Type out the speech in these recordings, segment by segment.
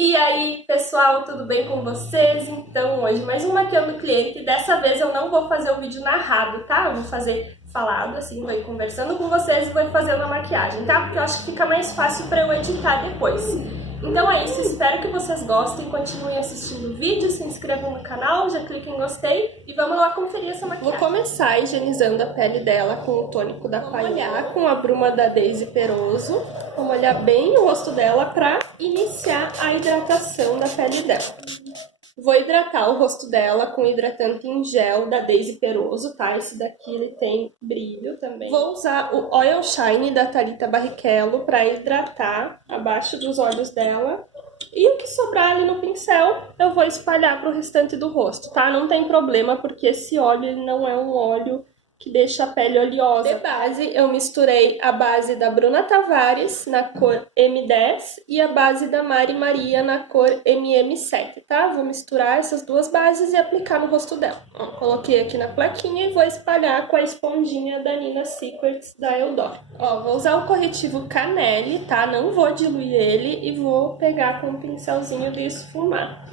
E aí, pessoal, tudo bem com vocês? Então, hoje mais um maquiando cliente. Dessa vez eu não vou fazer o vídeo narrado, tá? Eu vou fazer falado, assim, vou ir conversando com vocês e vou fazendo a maquiagem, tá? Porque eu acho que fica mais fácil pra eu editar depois. Então é isso, espero que vocês gostem, continuem assistindo o vídeo, se inscrevam no canal, já cliquem em gostei e vamos lá conferir essa maquiagem. Vou começar higienizando a pele dela com o tônico da Paiô. Vou molhar com a bruma da Daisy Peroso. Vou molhar bem o rosto dela pra iniciar a hidratação da pele dela. Vou hidratar o rosto dela com hidratante em gel da Daisy Peroso, tá? Esse daqui ele tem brilho também. Vou usar o Oil Shine da Thalita Barrichello para hidratar abaixo dos olhos dela. E o que sobrar ali no pincel, eu vou espalhar para o restante do rosto, tá? Não tem problema, porque esse óleo ele não é um óleo que deixa a pele oleosa. De base, eu misturei a base da Bruna Tavares na cor M10 e a base da Mari Maria na cor MM7, tá? Vou misturar essas duas bases e aplicar no rosto dela. Ó, coloquei aqui na plaquinha e vou espalhar com a esponjinha da Nina Secrets da Eudora. Ó, vou usar o corretivo Canelle, tá? Não vou diluir ele e vou pegar com um pincelzinho de esfumar.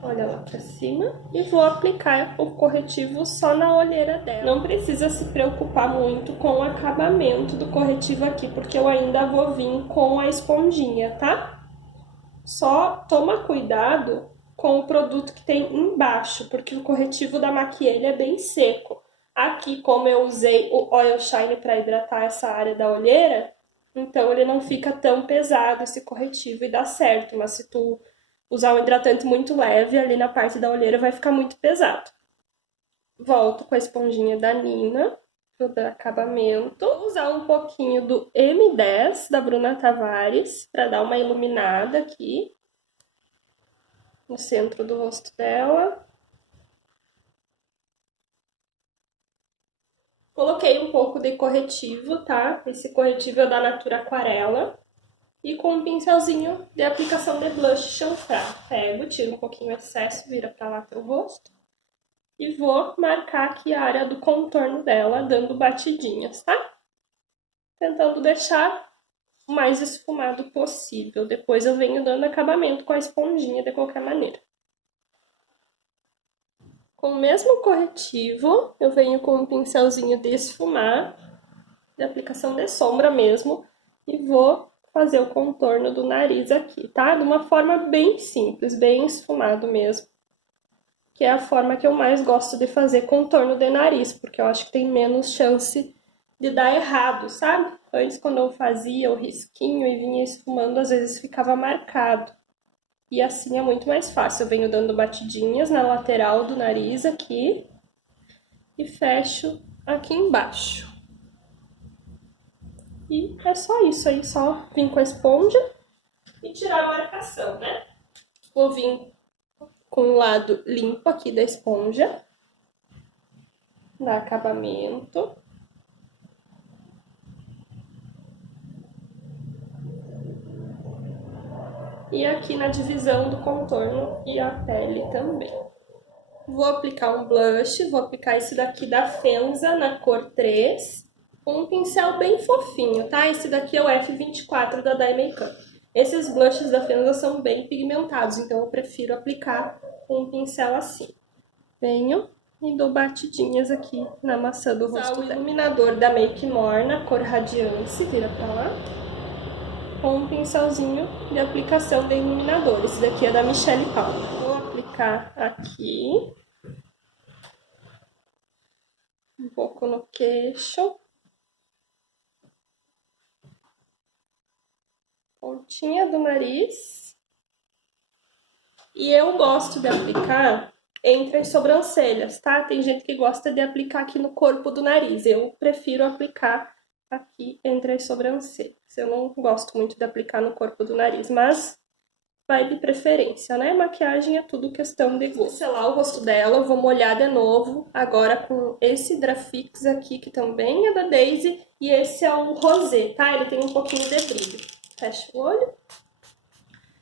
Olha lá pra cima e vou aplicar o corretivo só na olheira dela. Não precisa se preocupar muito com o acabamento do corretivo aqui, porque eu ainda vou vir com a esponjinha, tá? Só toma cuidado com o produto que tem embaixo, porque o corretivo da Maquielle é bem seco. Aqui, como eu usei o Oil Shine para hidratar essa área da olheira, então ele não fica tão pesado esse corretivo e dá certo, mas se tu usar um hidratante muito leve ali na parte da olheira vai ficar muito pesado. Volto com a esponjinha da Nina para dar acabamento. Vou usar um pouquinho do M10 da Bruna Tavares para dar uma iluminada aqui no centro do rosto dela. Coloquei um pouco de corretivo, tá? Esse corretivo é da Natura Aquarela. E com um pincelzinho de aplicação de blush chanfrado. Pego, tiro um pouquinho o excesso, vira pra lá teu rosto. E vou marcar aqui a área do contorno dela, dando batidinhas, tá? Tentando deixar o mais esfumado possível. Depois eu venho dando acabamento com a esponjinha de qualquer maneira. Com o mesmo corretivo, eu venho com um pincelzinho de esfumar, de aplicação de sombra mesmo, e vou fazer o contorno do nariz aqui, tá? De uma forma bem simples, bem esfumado mesmo. Que é a forma que eu mais gosto de fazer contorno de nariz, porque eu acho que tem menos chance de dar errado, sabe? Antes, quando eu fazia o risquinho e vinha esfumando, às vezes ficava marcado. E assim é muito mais fácil. Eu venho dando batidinhas na lateral do nariz aqui e fecho aqui embaixo. E é só isso aí, só vir com a esponja e tirar a marcação, né? Vou vir com o lado limpo aqui da esponja, dar acabamento. E aqui na divisão do contorno e a pele também. Vou aplicar um blush, vou aplicar esse daqui da Fenza na cor 3. Um pincel bem fofinho, tá? Esse daqui é o F24 da Dye Makeup. Esses blushes da Fenza são bem pigmentados, então eu prefiro aplicar com um pincel assim. Venho e dou batidinhas aqui na maçã do rosto. O iluminador da Make More na cor Radiance, vira pra lá. Com um pincelzinho de aplicação de iluminador. Esse daqui é da Michelle Paula. Vou aplicar aqui. Um pouco no queixo. Pontinha do nariz. E eu gosto de aplicar entre as sobrancelhas, tá? Tem gente que gosta de aplicar aqui no corpo do nariz. Eu prefiro aplicar aqui entre as sobrancelhas. Eu não gosto muito de aplicar no corpo do nariz, mas vai de preferência, né? Maquiagem é tudo questão de gosto. Vou selar o rosto dela, eu vou molhar de novo agora com esse Hidrafix aqui, que também é da Daisy, e esse é o rosé, tá? Ele tem um pouquinho de brilho. Fecha o olho.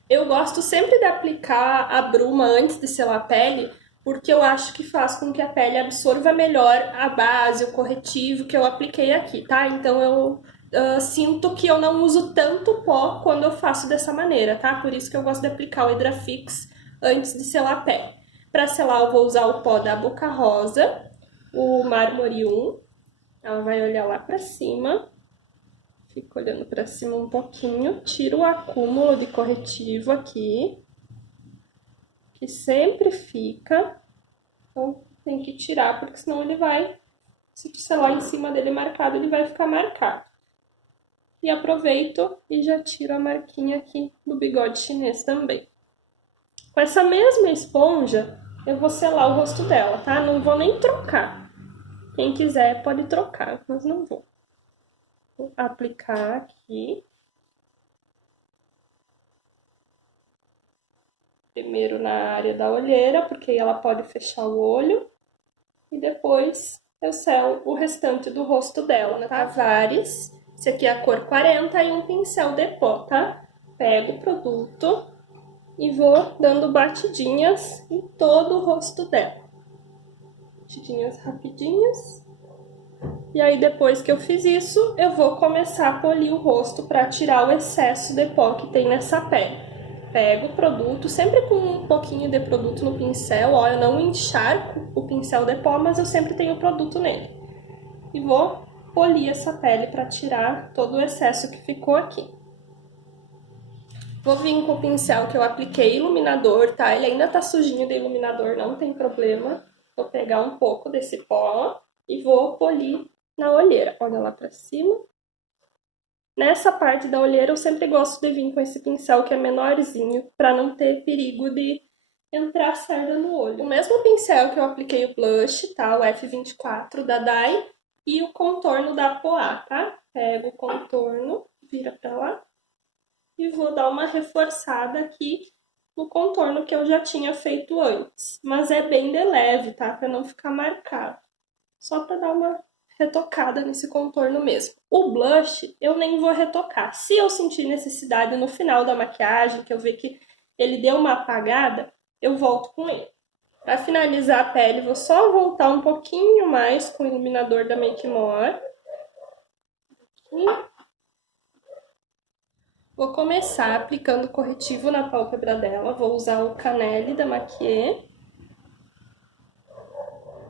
Eu gosto sempre de aplicar a bruma antes de selar a pele, porque eu acho que faz com que a pele absorva melhor a base, o corretivo que eu apliquei aqui, tá? Então eu sinto que eu não uso tanto pó quando eu faço dessa maneira, tá? Por isso que eu gosto de aplicar o Hidrafix antes de selar a pele. Para selar eu vou usar o pó da Boca Rosa, o Mármore 1. Ela vai olhar lá pra cima. Fico olhando pra cima um pouquinho. Tiro o acúmulo de corretivo aqui, que sempre fica. Então tem que tirar, porque senão ele vai, se selar em cima dele marcado, ele vai ficar marcado. E aproveito e já tiro a marquinha aqui do bigode chinês também. Com essa mesma esponja, eu vou selar o rosto dela, tá? Não vou nem trocar. Quem quiser pode trocar, mas não vou. Vou aplicar aqui. Primeiro na área da olheira, porque aí ela pode fechar o olho. E depois eu selo o restante do rosto dela, né? Tavares. Esse aqui é a cor 40 e um pincel de pó, tá? Pego o produto e vou dando batidinhas em todo o rosto dela. Batidinhas rapidinhas. E aí, depois que eu fiz isso, eu vou começar a polir o rosto para tirar o excesso de pó que tem nessa pele. Pego o produto, sempre com um pouquinho de produto no pincel, ó, eu não encharco o pincel de pó, mas eu sempre tenho produto nele. E vou polir essa pele para tirar todo o excesso que ficou aqui. Vou vir com o pincel que eu apliquei iluminador, tá? Ele ainda tá sujinho de iluminador, não tem problema. Vou pegar um pouco desse pó e vou polir na olheira. Olha lá pra cima. Nessa parte da olheira eu sempre gosto de vir com esse pincel que é menorzinho, pra não ter perigo de entrar cerda no olho. O mesmo pincel que eu apliquei o blush, tá? O F24 da Dai e o contorno da Poá, tá? Pego o contorno, vira pra lá. E vou dar uma reforçada aqui no contorno que eu já tinha feito antes. Mas é bem de leve, tá? Pra não ficar marcado. Só pra dar uma retocada nesse contorno mesmo. O blush eu nem vou retocar. Se eu sentir necessidade no final da maquiagem, que eu ver que ele deu uma apagada, eu volto com ele. Pra finalizar a pele, vou só voltar um pouquinho mais com o iluminador da Make More. Aqui. Vou começar aplicando corretivo na pálpebra dela. Vou usar o Canelle da Maquier.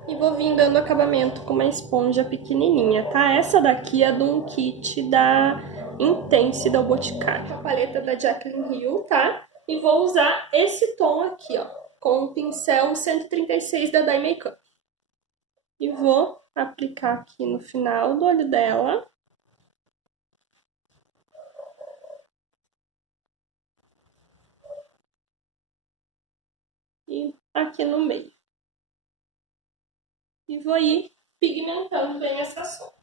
E vou vir dando acabamento com uma esponja pequenininha, tá? Essa daqui é de um kit da Intense da Boticário. A paleta da Jaclyn Hill, tá? E vou usar esse tom aqui, ó. Com o pincel 136 da Dai Makeup. E vou aplicar aqui no final do olho dela. E aqui no meio. E vou ir pigmentando bem essa sombra.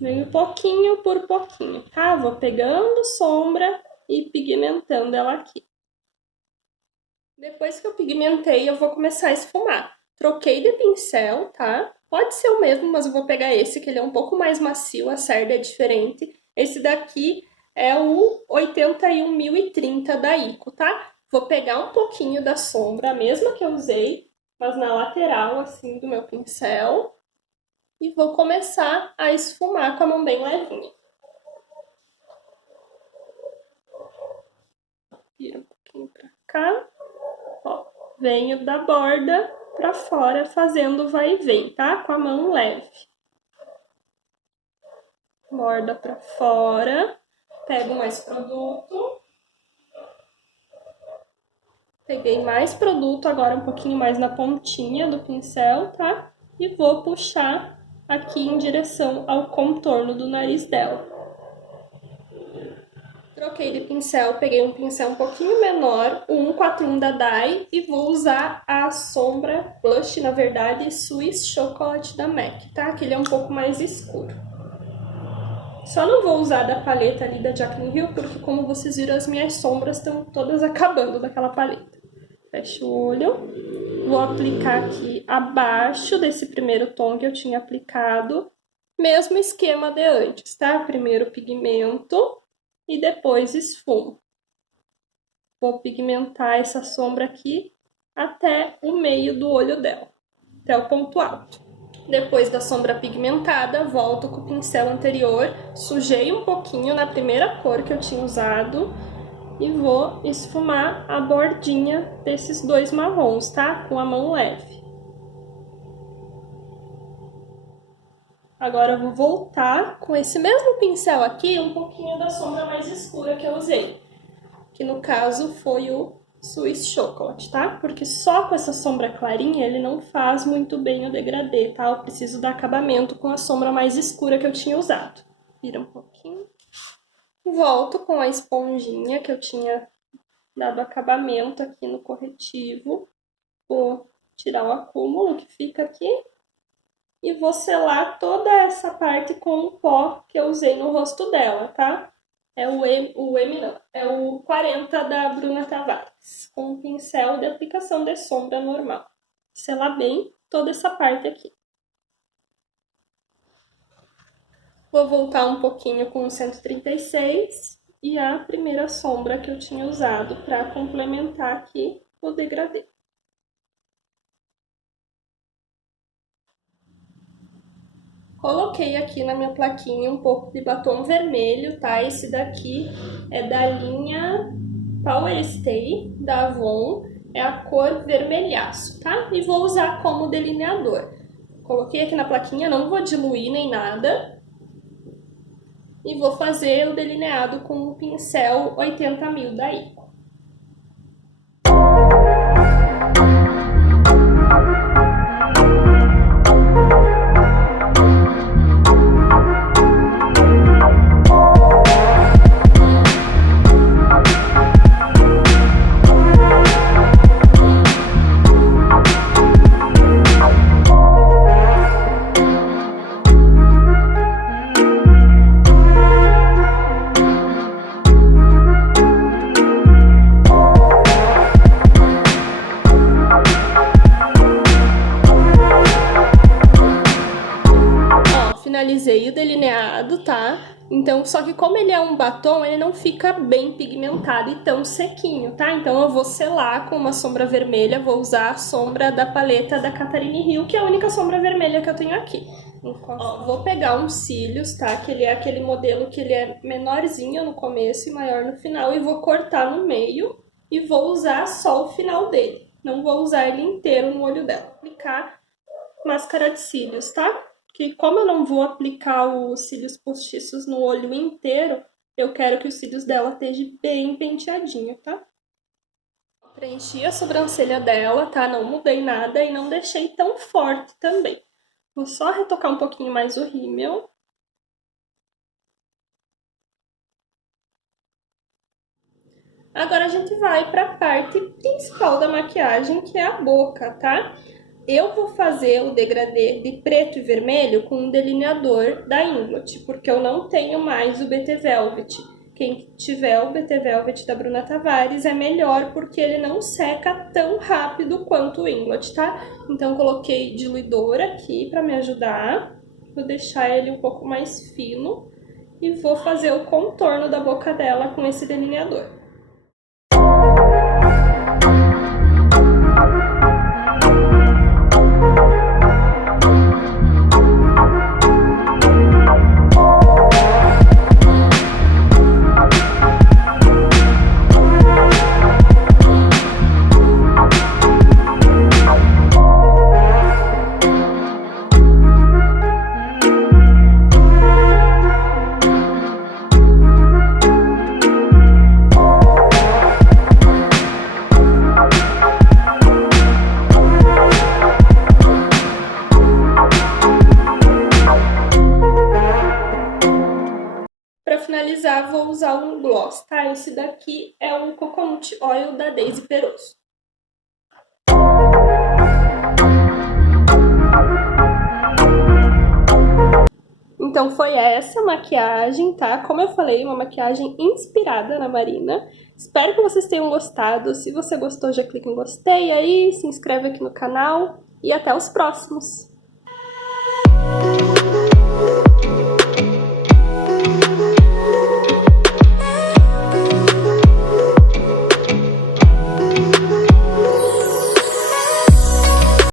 Venho pouquinho por pouquinho, tá? Vou pegando sombra e pigmentando ela aqui. Depois que eu pigmentei, eu vou começar a esfumar. Troquei de pincel, tá? Pode ser o mesmo, mas eu vou pegar esse, que ele é um pouco mais macio, a cerda é diferente. Esse daqui é o 81030 da Ico, tá? Vou pegar um pouquinho da sombra, a mesma que eu usei, mas na lateral, assim, do meu pincel. E vou começar a esfumar com a mão bem levinha. Vira um pouquinho pra cá. Ó, venho da borda pra fora fazendo vai e vem, tá? Com a mão leve. Borda pra fora. Pego mais produto. Peguei mais produto, agora um pouquinho mais na pontinha do pincel, tá? E vou puxar aqui em direção ao contorno do nariz dela. Troquei de pincel, peguei um pincel um pouquinho menor, o 141 da Dai, e vou usar a sombra blush, na verdade, Swiss Chocolate da MAC, tá? Que ele é um pouco mais escuro. Só não vou usar da paleta ali da Jaclyn Hill, porque como vocês viram, as minhas sombras estão todas acabando daquela paleta. Fecho o olho, vou aplicar aqui abaixo desse primeiro tom que eu tinha aplicado, mesmo esquema de antes, tá? Primeiro pigmento e depois esfumo. Vou pigmentar essa sombra aqui até o meio do olho dela, até o ponto alto. Depois da sombra pigmentada, volto com o pincel anterior, sujei um pouquinho na primeira cor que eu tinha usado e vou esfumar a bordinha desses dois marrons, tá? Com a mão leve. Agora eu vou voltar com esse mesmo pincel aqui, um pouquinho da sombra mais escura que eu usei, que no caso foi o Swiss Chocolate, tá? Porque só com essa sombra clarinha ele não faz muito bem o degradê, tá? Eu preciso dar acabamento com a sombra mais escura que eu tinha usado. Vira um pouquinho. Volto com a esponjinha que eu tinha dado acabamento aqui no corretivo. Vou tirar o acúmulo que fica aqui. E vou selar toda essa parte com o pó que eu usei no rosto dela, tá? É é o 40 da Bruna Tavares, com um pincel de aplicação de sombra normal. Selar bem toda essa parte aqui. Vou voltar um pouquinho com o 136 e a primeira sombra que eu tinha usado para complementar aqui o degradê. Coloquei aqui na minha plaquinha um pouco de batom vermelho, tá? Esse daqui é da linha Power Stay, da Avon, é a cor vermelhaço, tá? E vou usar como delineador. Coloquei aqui na plaquinha, não vou diluir nem nada. E vou fazer o delineado com o pincel 80.000 da Ico. Finalizei o delineado, tá? Então, só que como ele é um batom, ele não fica bem pigmentado e tão sequinho, tá? Então eu vou selar com uma sombra vermelha, vou usar a sombra da paleta da Catherine Hill, que é a única sombra vermelha que eu tenho aqui. Ó, vou pegar uns cílios, tá? Que ele é aquele modelo que ele é menorzinho no começo e maior no final, e vou cortar no meio e vou usar só o final dele. Não vou usar ele inteiro no olho dela. Aplicar máscara de cílios, tá? Que como eu não vou aplicar os cílios postiços no olho inteiro, eu quero que os cílios dela estejam bem penteadinho, tá? Preenchi a sobrancelha dela, tá? Não mudei nada e não deixei tão forte também. Vou só retocar um pouquinho mais o rímel. Agora a gente vai para a parte principal da maquiagem, que é a boca, tá? Eu vou fazer o degradê de preto e vermelho com um delineador da Inglot, porque eu não tenho mais o BT Velvet. Quem tiver o BT Velvet da Bruna Tavares é melhor, porque ele não seca tão rápido quanto o Inglot, tá? Então coloquei diluidor aqui para me ajudar. Vou deixar ele um pouco mais fino e vou fazer o contorno da boca dela com esse delineador. Para finalizar, vou usar um gloss, tá? Esse daqui é o Coconut Oil da Daisy Peroso. Então foi essa maquiagem, tá? Como eu falei, uma maquiagem inspirada na Marina. Espero que vocês tenham gostado. Se você gostou, já clica em gostei aí, se inscreve aqui no canal e até os próximos!